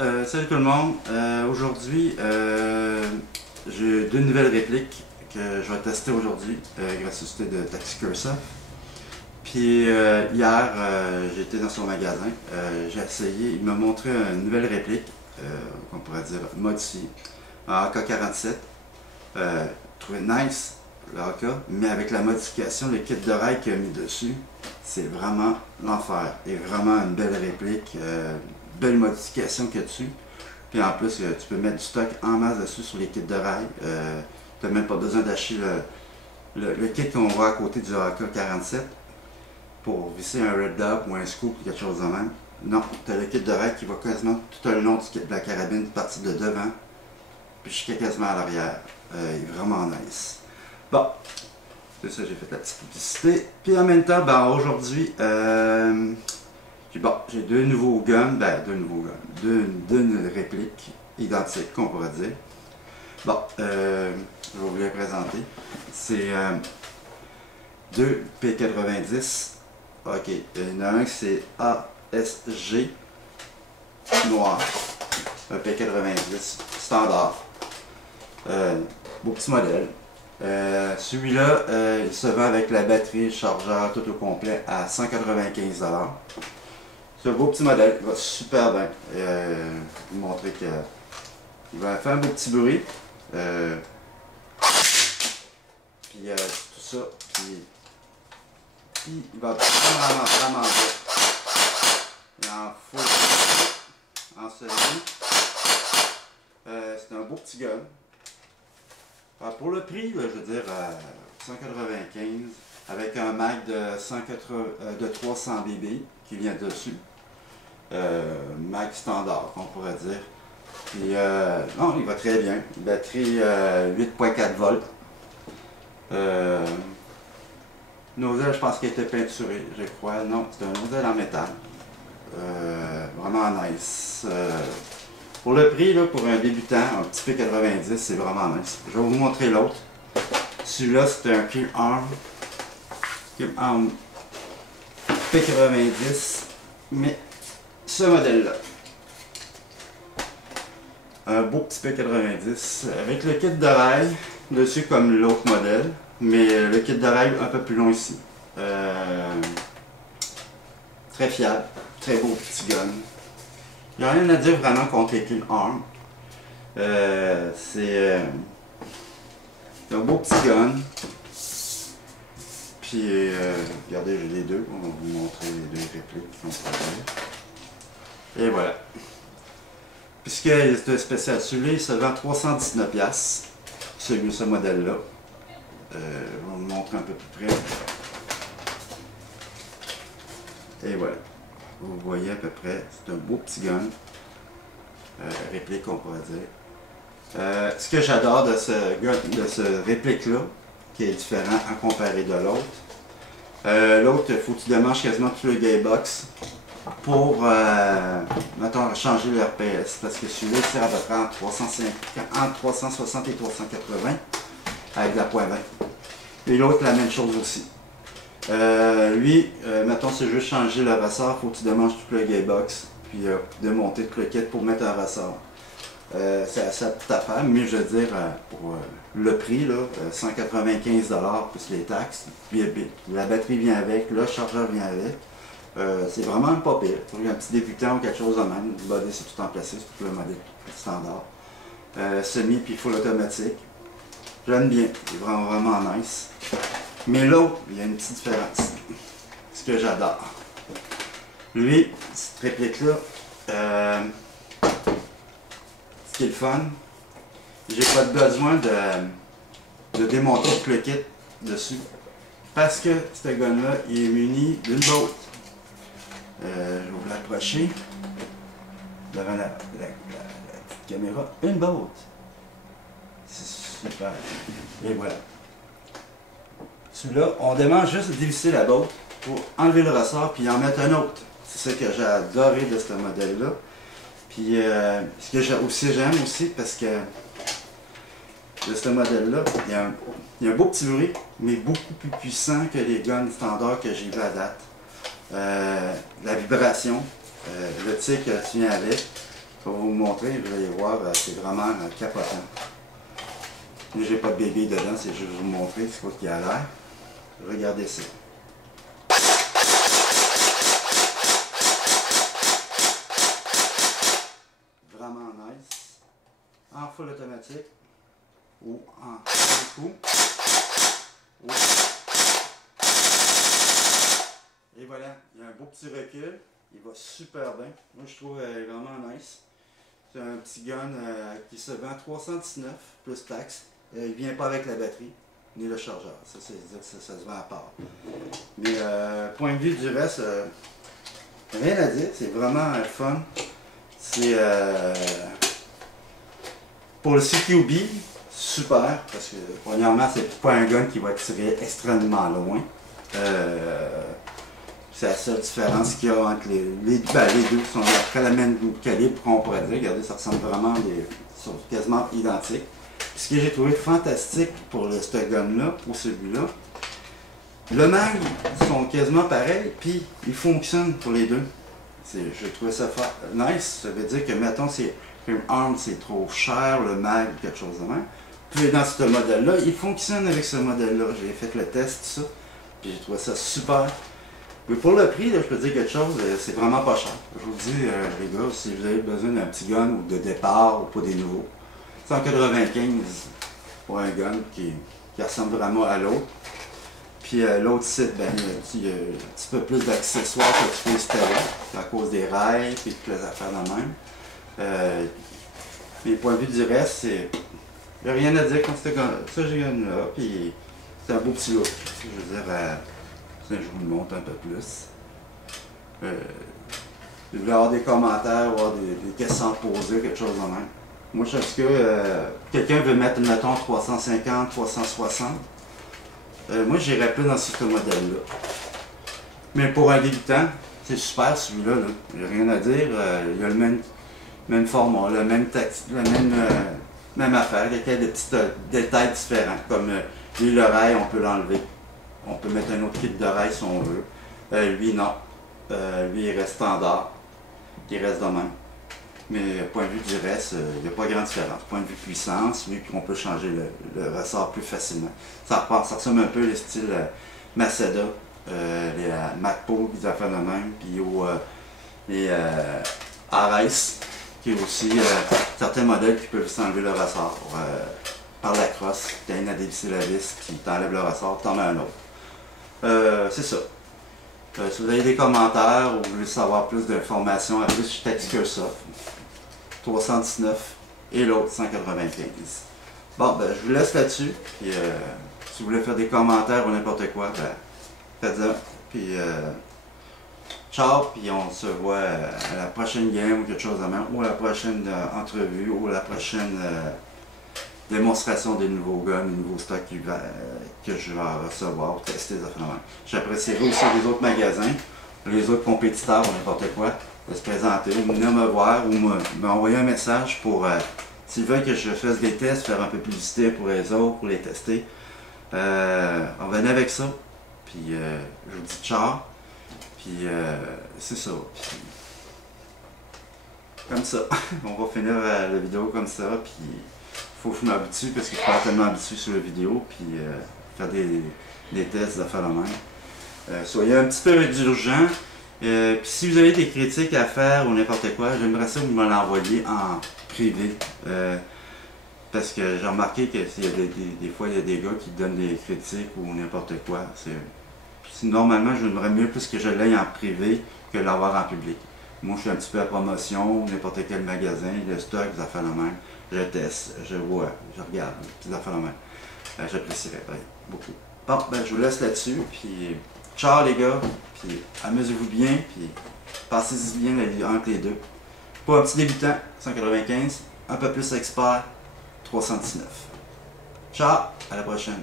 Salut tout le monde. Aujourd'hui, j'ai deux nouvelles répliques que je vais tester aujourd'hui grâce au site de Taxicursa. Puis hier, j'étais dans son magasin, j'ai essayé, il m'a montré une nouvelle réplique, qu'on pourrait dire modifiée, en AK-47. Je trouvais nice le AK, mais avec la modification, le kit d'oreille qu'il a mis dessus, c'est vraiment l'enfer. Et vraiment une belle réplique, belle modification qu'il y a dessus. Puis en plus, tu peux mettre du stock en masse dessus sur les kits d'oreille. Tu n'as même pas besoin d'acheter le kit qu'on voit à côté du AK-47 pour visser un Red Dot ou un Scoop ou quelque chose de même. Non, tu as le kit d'oreille qui va quasiment tout le long de la carabine, partir de devant, puis jusqu'à quasiment à l'arrière. Il est vraiment nice. Bon, c'est ça, j'ai fait la petite publicité. Puis en même temps, ben, aujourd'hui, j'ai deux nouveaux guns, deux répliques identiques, qu'on pourrait dire. Bon, je vais vous les présenter. C'est deux P90. Ok, il y en a un qui c'est ASG noir, un P90 standard. Beau petit modèle. Celui-là, il se vend avec la batterie, le chargeur, tout au complet à 195 $. C'est un beau petit modèle, il va super bien. Vous montrer qu'il va faire un beau petit bruit. Puis tout ça, puis il va vraiment bien. Il en faut en celui. C'est un beau petit gun. Alors pour le prix, là, je veux dire 195 avec un mag de 300 BB qui vient dessus. Mag standard, on pourrait dire. Puis non, il va très bien. Batterie 8.4 volts. Nozzle, je pense qu'il était peinturé, je crois. Non, c'est un nozzle en métal. Vraiment nice. Pour le prix, là, pour un débutant, un petit P90, c'est vraiment nice. Je vais vous montrer l'autre. Celui-là, c'est un Kill Arm P90, mais ce modèle-là. Un beau petit P90 avec le kit d'oreille dessus comme l'autre modèle, mais le kit d'oreille un peu plus long ici. Très fiable, très beau petit gun. Il n'y a rien à dire vraiment contre les Kill Arm. C'est un beau petit gun. Puis, regardez, j'ai les deux. On va vous montrer les deux répliques qu'on peut dire. Et voilà. Puisque c'est spécial, celui-là, il se vend 319 $. Ce modèle-là. Je vais vous le montrer un peu plus près. Et voilà. Vous voyez à peu près, c'est un beau petit gun. Réplique, on pourrait dire. Ce que j'adore de ce réplique-là, qui est différent à comparer de l'autre. L'autre, il faut que tu démanges quasiment tout le gaybox pour, mettons, changer le RPS. Parce que celui-là, il sert à peu près entre 360 et 380 avec la .20. Et l'autre, la même chose aussi. Lui, mettons, c'est juste changer le ressort, il faut que tu démanges tout le gaybox, puis démonter tout le kit pour mettre un ressort. C'est assez petite affaire, mais je veux dire, pour le prix, là, 195 $ plus les taxes, puis la batterie vient avec, le chargeur vient avec. C'est vraiment pas pire. Pour un petit débutant ou quelque chose de même, le body c'est tout en plastique, c'est tout le modèle standard. Semi puis full automatique. J'aime bien, c'est vraiment nice. Mais l'autre, il y a une petite différence. Ce que j'adore. Lui, cette réplique-là, ce qui est le fun, j'ai pas besoin de démonter tout le kit dessus. Parce que ce gun-là, il est muni d'une botte. Je vais vous l'approcher devant la petite caméra. Une botte. C'est super. Et voilà. Celui-là, on demande juste de dévisser la botte pour enlever le ressort puis en mettre un autre. C'est ça que j'ai adoré de ce modèle-là. Puis ce que j'aime aussi, parce que de ce modèle-là, il y a un beau petit bruit, mais beaucoup plus puissant que les guns standards que j'ai vu à date. La vibration, le tir que tu viens avec, Je vais vous montrer, vous allez voir, c'est vraiment capotant. Mais j'ai pas de bébé dedans, c'est juste vous montrer ce qu'il y a à l'air. Regardez ça. Vraiment nice. En full automatique. Ou en coup. Et voilà, il y a un beau petit recul. Il va super bien. Moi, je trouve vraiment nice. C'est un petit gun qui se vend 319 plus taxes. Il ne vient pas avec la batterie ni le chargeur. Ça se vend à part. Mais point de vue du reste, rien à dire. C'est vraiment fun. C'est pour le CQB, super. Parce que premièrement, c'est pas un gun qui va tirer extrêmement loin. C'est la seule différence qu'il y a entre les deux qui sont à peu près la même calibre qu'on pourrait dire. Regardez, ça ressemble vraiment ils sont quasiment identiques. Puis ce que j'ai trouvé fantastique pour ce gun-là, pour celui-là, le mag sont quasiment pareils, puis ils fonctionnent pour les deux. J'ai trouvé ça nice. Ça veut dire que, mettons, Film Arm, c'est trop cher, le mag, quelque chose de même. Puis dans ce modèle-là, il fonctionne avec ce modèle-là. J'ai fait le test, tout ça, puis j'ai trouvé ça super. Mais pour le prix, là, je peux dire quelque chose, c'est vraiment pas cher. Je vous dis, les gars, si vous avez besoin d'un petit gun ou de départ ou pas des nouveaux, 195 pour un gun qui ressemble vraiment à l'autre. Puis l'autre site, ben, il y a un petit peu plus d'accessoires que tu peux installer à cause des rails et toutes les affaires de même. Mais point de vue du reste, il n'y a rien à dire contre ce gun-là. Puis c'est un beau petit look. Je veux dire, je vous le montre un peu plus. Vous voulez avoir des commentaires, avoir des questions à poser, quelque chose de même. Moi, je sais que quelqu'un veut mettre, mettons, 350, 360. Moi, j'irais plus dans ce modèle-là. Mais pour un débutant, c'est super celui-là. Il n'y a rien à dire. Il a le même format, le même texte, même affaire. Il y a quelques petits détails différents. Comme lui, l'oreille, on peut l'enlever. On peut mettre un autre kit d'oreille si on veut. Lui, non. Lui, il reste standard. Il reste de même. Mais point de vue du reste, il n'y a pas grande différence. Point de vue puissance, oui, puis on peut changer le ressort plus facilement. Ça ressemble un peu le style Masada, les MacPo, des affaires de même, puis les RS, qui est aussi certains modèles qui peuvent s'enlever le ressort par la crosse. Tu as une à dévisser la vis, puis tu enlèves le ressort, tu en mets un autre. C'est ça. Si vous avez des commentaires ou vous voulez savoir plus d'informations, après je texte que ça. 319 et l'autre 195. Bon, ben je vous laisse là-dessus. Puis si vous voulez faire des commentaires ou n'importe quoi, ben faites-le. Puis ciao, puis on se voit à la prochaine game ou quelque chose de même, ou à la prochaine entrevue, ou à la prochaine démonstration des nouveaux guns, des nouveaux stocks que je vais recevoir pour tester les affaires. J'apprécierais aussi les autres magasins, les autres compétiteurs ou n'importe quoi, de se présenter, ou venir me voir, ou m'envoyer un message pour, s'ils veulent que je fasse des tests, faire un peu de publicité pour les autres, pour les tester. Revenez avec ça, puis je vous dis ciao, puis c'est ça. Puis, comme ça, on va finir la vidéo comme ça, puis faut que je m'habitue parce que je suis pas tellement habitué sur la vidéo, puis faire des tests, de faire la même. Soyez un petit peu indulgents. Puis si vous avez des critiques à faire ou n'importe quoi, j'aimerais ça que vous me l'envoyiez en privé. Parce que j'ai remarqué que des fois il y a des gars qui donnent des critiques ou n'importe quoi. Normalement, j'aimerais mieux plus que je l'aille en privé que l'avoir en public. Moi, je suis un petit peu à promotion, n'importe quel magasin, le stock, des affaires la même. Je teste, je vois, je regarde, des affaires la même. J'apprécierais beaucoup. Bon, ben je vous laisse là-dessus, puis ciao les gars, puis amusez-vous bien, puis passez-y bien entre les deux. Pour un petit débutant, 195, un peu plus expert, 319. Ciao, à la prochaine.